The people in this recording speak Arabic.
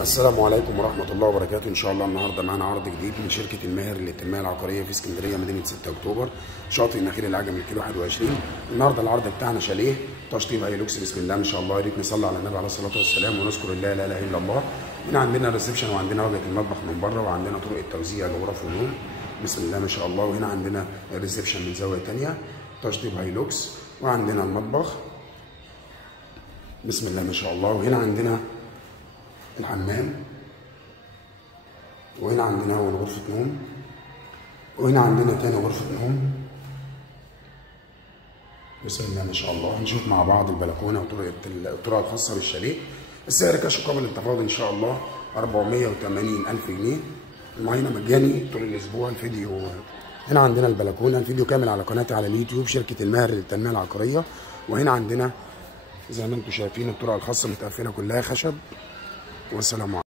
السلام عليكم ورحمة الله وبركاته. إن شاء الله النهاردة معانا عرض جديد من شركة الماهر للتنمية العقارية في اسكندرية مدينة 6 أكتوبر، شاطئ النخيل العجمي الكيلو 21. النهاردة العرض بتاعنا شاليه تشطيب هايلوكس. بسم الله ما شاء الله، يا ريت نصلي على النبي عليه الصلاة والسلام ونذكر الله لا إله إلا الله. هنا عندنا الريسبشن وعندنا واجهة المطبخ من بره وعندنا طرق التوزيع لغرف ونوم. بسم الله ما شاء الله. وهنا عندنا الريسبشن من زاوية تانية تشطيب هايلوكس، وعندنا المطبخ بسم الله ما شاء الله. وهنا عندنا الحمام، وهنا عندنا اول غرفة نوم، وهنا عندنا تاني غرفة نوم بسم الله ما شاء الله. هنشوف مع بعض البلكونة والطرق الخاصة بالشاليه. السعر كاش قبل التفاوض ان شاء الله 480,000 جنيه. المعاينة مجاني طول الاسبوع. الفيديو هنا عندنا البلكونة، الفيديو كامل على قناتي على اليوتيوب شركة الماهر للتنمية العقارية. وهنا عندنا زي ما انتم شايفين الطرق الخاصة متقفلة كلها خشب. والسلام عليكم.